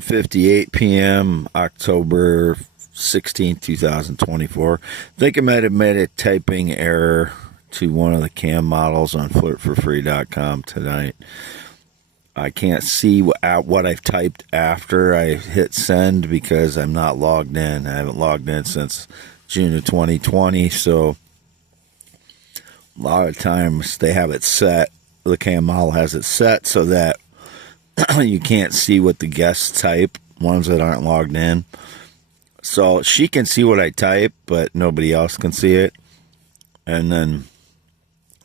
58 p.m. October 16th, 2024. I think I might have made a typing error to one of the cam models on flirtforfree.com tonight. I can't see what I've typed after I hit send because I'm not logged in. I haven't logged in since June of 2020, so a lot of times they have it set. The cam model has it set so that you can't see what the guests type, ones that aren't logged in. So she can see what I type, but nobody else can see it. And then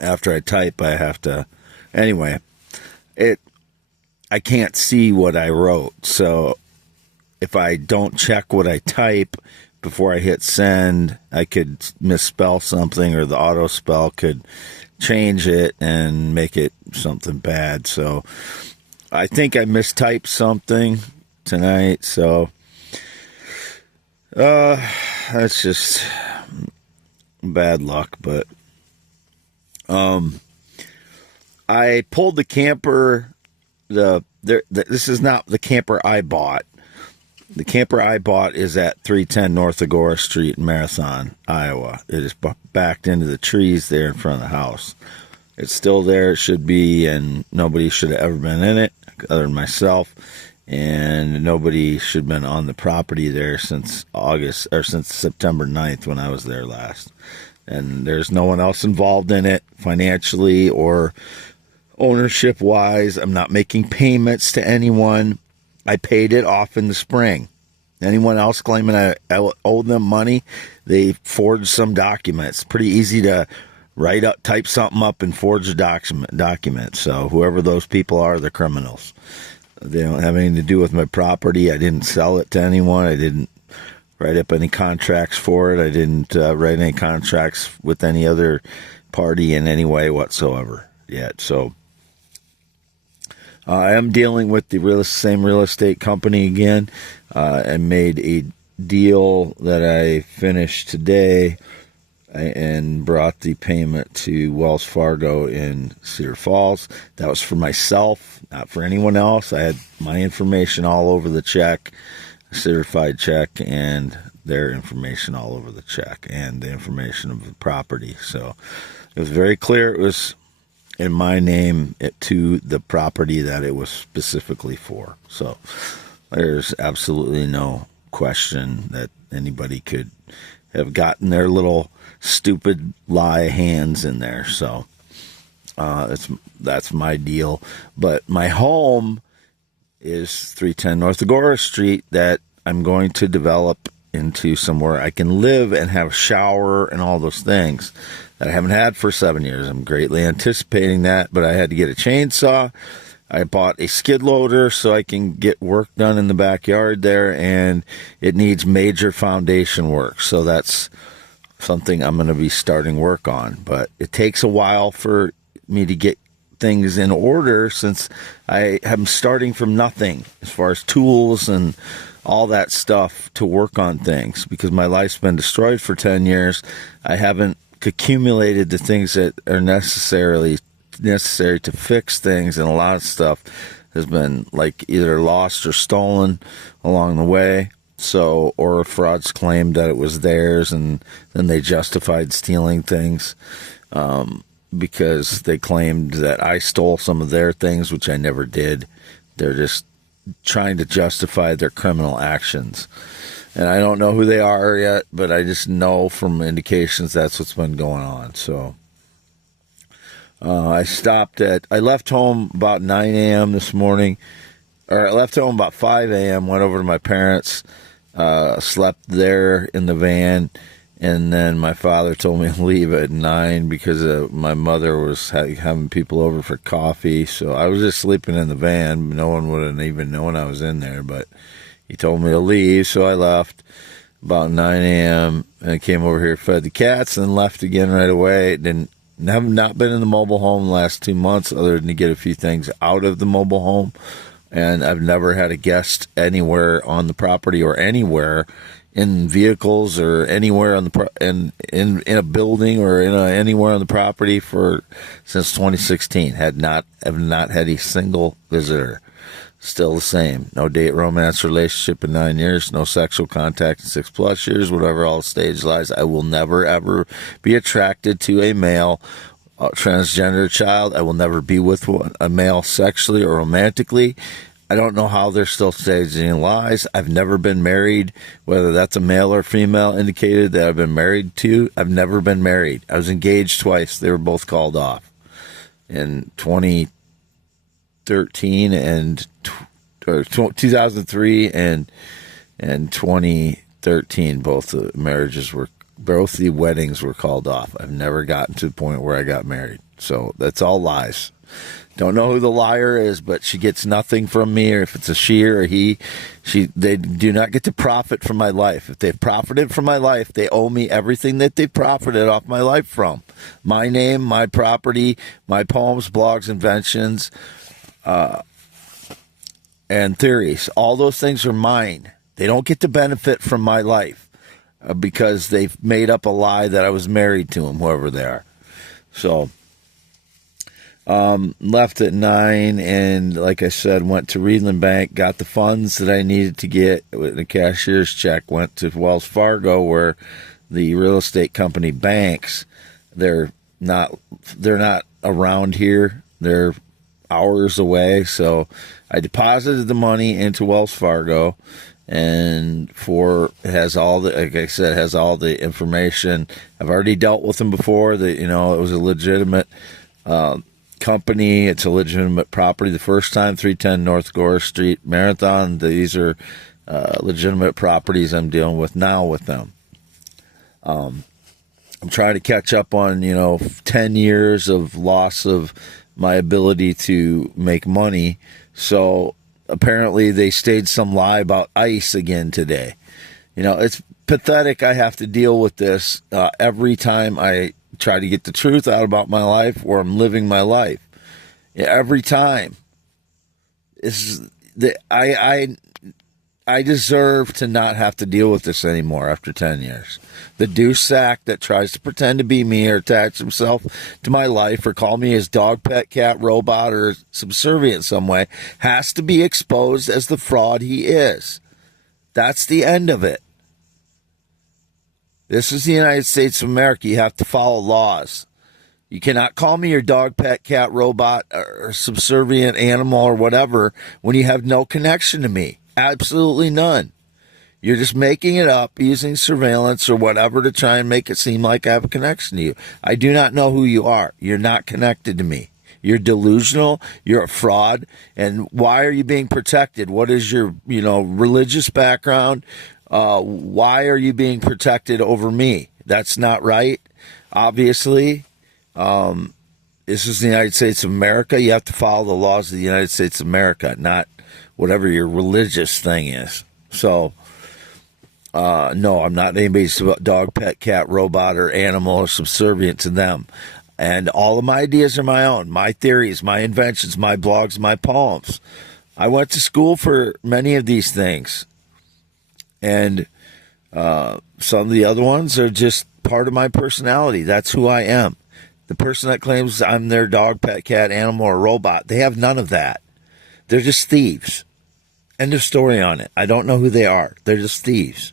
after I type, I have to... Anyway, I can't see what I wrote. So if I don't check what I type before I hit send, I could misspell something, or the auto spell could change it and make it something bad. So I think I mistyped something tonight, so that's just bad luck. But I pulled the camper. This is not the camper I bought. The camper I bought is at 310 North Agora Street in Marathon, Iowa. It is backed into the trees there in front of the house. It's still there. It should be, and nobody should have ever been in it other than myself, and nobody should have been on the property there since September 9th when I was there last. And there's no one else involved in it financially or ownership-wise. I'm not making payments to anyone. I paid it off in the spring. Anyone else claiming I owe them money, they forged some documents. Pretty easy to type something up and forge a document. So whoever those people are, they're criminals. They don't have anything to do with my property. I didn't sell it to anyone. I didn't write up any contracts for it. I didn't write any contracts with any other party in any way whatsoever yet. So I am dealing with the same real estate company again. I made a deal that I finished today and brought the payment to Wells Fargo in Cedar Falls. That was for myself, not for anyone else. I had my information all over the check, a certified check, and their information all over the check, and the information of the property. So it was very clear it was in my name to the property that it was specifically for. So there's absolutely no question that anybody could have gotten their little stupid lie hands in there. So that's my deal. But my home is 310 North Agora Street that I'm going to develop into somewhere I can live and have a shower and all those things that I haven't had for 7 years. I'm greatly anticipating that, but I had to get a chainsaw. I bought a skid loader so I can get work done in the backyard there, and it needs major foundation work. So that's something I'm going to be starting work on. But it takes a while for me to get things in order since I am starting from nothing as far as tools and all that stuff to work on things, because my life's been destroyed for 10 years. I haven't accumulated the things that are necessary to fix things, and a lot of stuff has been like either lost or stolen along the way. So, or frauds claimed that it was theirs, and then they justified stealing things because they claimed that I stole some of their things, which I never did. They're just trying to justify their criminal actions. And I don't know who they are yet, but I just know from indications that's what's been going on. So I left home about 9 a.m. this morning, or I left home about 5 a.m., went over to my parents', slept there in the van, and then my father told me to leave at 9 because my mother was having people over for coffee. So I was just sleeping in the van. No one would have even known I was in there, but he told me to leave, so I left about 9 a.m. and I came over here, fed the cats, and left again right away. Have not been in the mobile home the last 2 months other than to get a few things out of the mobile home. And I've never had a guest anywhere on the property or anywhere in vehicles or anywhere on the in a building or anywhere on the property since 2016. Have not had a single visitor. Still the same. No date, romance, relationship in 9 years. No sexual contact in 6+ years. Whatever all stage lies, I will never, ever be attracted to a male transgender child. I will never be with a male sexually or romantically. I don't know how they're still staging lies. I've never been married, whether that's a male or female indicated that I've been married to. I've never been married. I was engaged twice. They were both called off in 2013 and 2003 and 2013. Both the weddings were called off. I've never gotten to the point where I got married. So that's all lies. Don't know who the liar is, but she gets nothing from me, or if it's a she or a he, they do not get to profit from my life. If they've profited from my life, they owe me everything that they profited off my life from. My name, my property, my poems, blogs, inventions, and theories. All those things are mine. They don't get to benefit from my life because they've made up a lie that I was married to them, whoever they are. So left at 9, and like I said, went to Reedland Bank, got the funds that I needed to get with the cashier's check, went to Wells Fargo, where the real estate company banks. They're not around here. They're hours away. So I deposited the money into Wells Fargo, and it has all the information. I've already dealt with them before. It was a legitimate company. It's a legitimate property. The first time, 310 North Agora Street, Marathon. These are legitimate properties I'm dealing with now with them. I'm trying to catch up on 10 years of loss of my ability to make money. So apparently they staged some lie about ice again today. It's pathetic. I have to deal with this every time I try to get the truth out about my life, or I'm living my life. Every time. I deserve to not have to deal with this anymore after 10 years. The douche sack that tries to pretend to be me or attach himself to my life or call me his dog, pet, cat, robot, or subservient some way has to be exposed as the fraud he is. That's the end of it. This is the United States of America. You have to follow laws. You cannot call me your dog, pet, cat, robot, or subservient animal or whatever when you have no connection to me. Absolutely none. You're just making it up using surveillance or whatever to try and make it seem like I have a connection to you. I do not know who you are. You're not connected to me. You're delusional. You're a fraud. And why are you being protected? What is your, religious background? Why are you being protected over me? That's not right. Obviously, this is the United States of America. You have to follow the laws of the United States of America, not whatever your religious thing is. So, no, I'm not anybody's dog, pet, cat, robot, or animal or subservient to them. And all of my ideas are my own, my theories, my inventions, my blogs, my poems. I went to school for many of these things. And some of the other ones are just part of my personality. That's who I am. The person that claims I'm their dog, pet, cat, animal, or robot, they have none of that. They're just thieves. End of story on it. I don't know who they are. They're just thieves.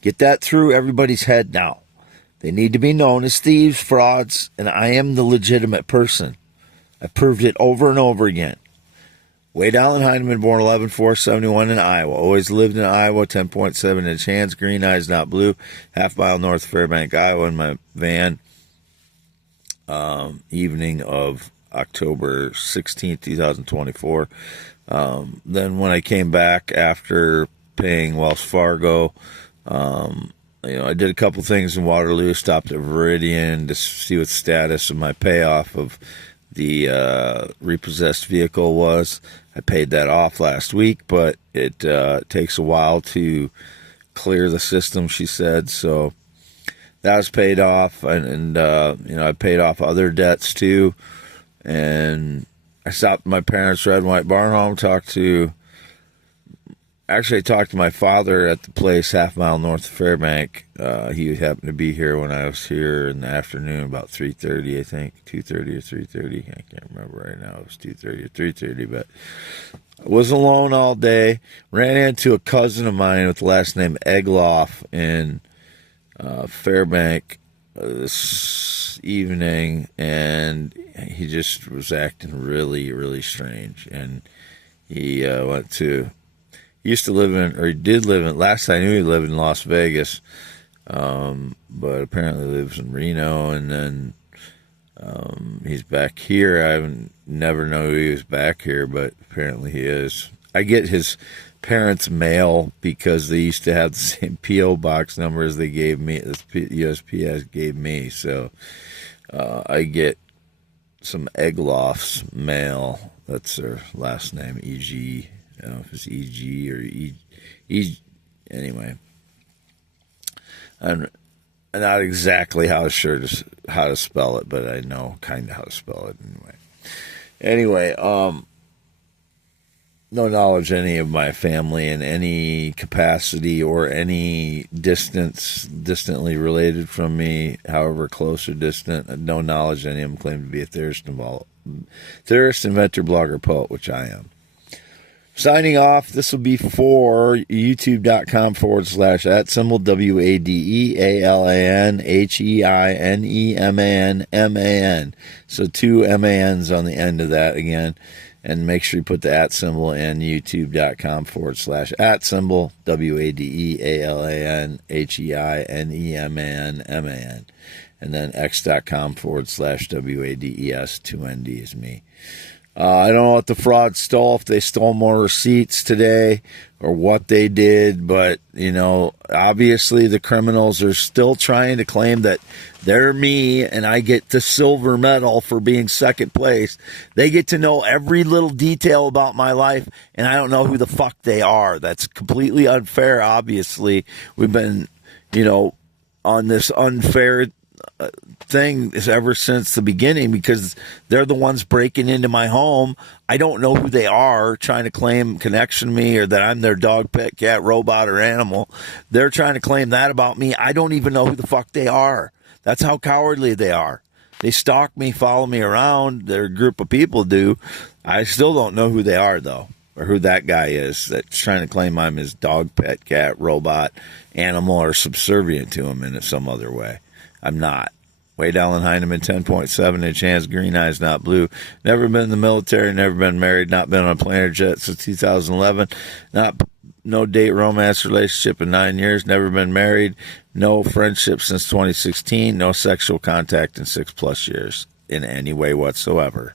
Get that through everybody's head now. They need to be known as thieves, frauds, and I am the legitimate person. I proved it over and over again. Wade Allen Heineman, born 11/4/71 in Iowa. Always lived in Iowa, 10.7 inch hands, green eyes, not blue. Half mile north of Fairbank, Iowa, in my van. Evening of October 16th, 2024. Then when I came back after paying Wells Fargo, I did a couple things in Waterloo, stopped at Veridian to see what the status of my payoff of the repossessed vehicle was. I paid that off last week, but it takes a while to clear the system, she said. So that was paid off, and I paid off other debts too. And I stopped at my parents' red and white barn home, talked to Actually, I talked to my father at the place half mile north of Fairbank. He happened to be here when I was here in the afternoon, about 3:30, I think, 2:30 or 3:30. I can't remember right now. It was 2:30 or 3:30, but I was alone all day. Ran into a cousin of mine with the last name Egloff in Fairbank this evening, and he just was acting really, really strange. And he he used to live in, or he did live in, last I knew he lived in Las Vegas, but apparently lives in Reno, and then he's back here. I haven't never known he was back here, but apparently he is. I get his parents' mail because they used to have the same P.O. box number as they gave me, as USPS gave me, so I get some Egloff's mail. That's their last name, E.G., I don't know if it's E.G. or anyway. I'm not exactly how to spell it, but I know kind of how to spell it anyway. No knowledge of any of my family in any capacity or any distantly related from me, however close or distant. No knowledge of any of them claim to be a theorist, inventor, blogger, poet, which I am. Signing off, this will be for youtube.com / @WADEALANHEINEMANMAN. So 2 MANs on the end of that again. And make sure you put the @ in youtube.com / @WADEALANHEINEMANMAN. And then x.com / WADES, 2 ND is me. I don't know what the fraud stole, if they stole more receipts today or what they did, but, obviously the criminals are still trying to claim that they're me and I get the silver medal for being second place. They get to know every little detail about my life, and I don't know who the fuck they are. That's completely unfair, obviously. We've been, on this unfair thing is ever since the beginning, because they're the ones breaking into my home. I don't know who they are, trying to claim connection to me or that I'm their dog, pet, cat, robot, or animal. They're trying to claim that about me. I don't even know who the fuck they are. That's how cowardly they are. They stalk me, follow me around. Their group of people do. I still don't know who they are, though, or who that guy is that's trying to claim I'm his dog, pet, cat, robot, animal, or subservient to him in some other way. I'm not. Wade Allen Heineman, 10.7-inch hands, green eyes, not blue. Never been in the military, never been married, not been on a plane or jet since 2011. No date, romance, relationship in 9 years, never been married. No friendship since 2016. No sexual contact in 6+ years in any way whatsoever.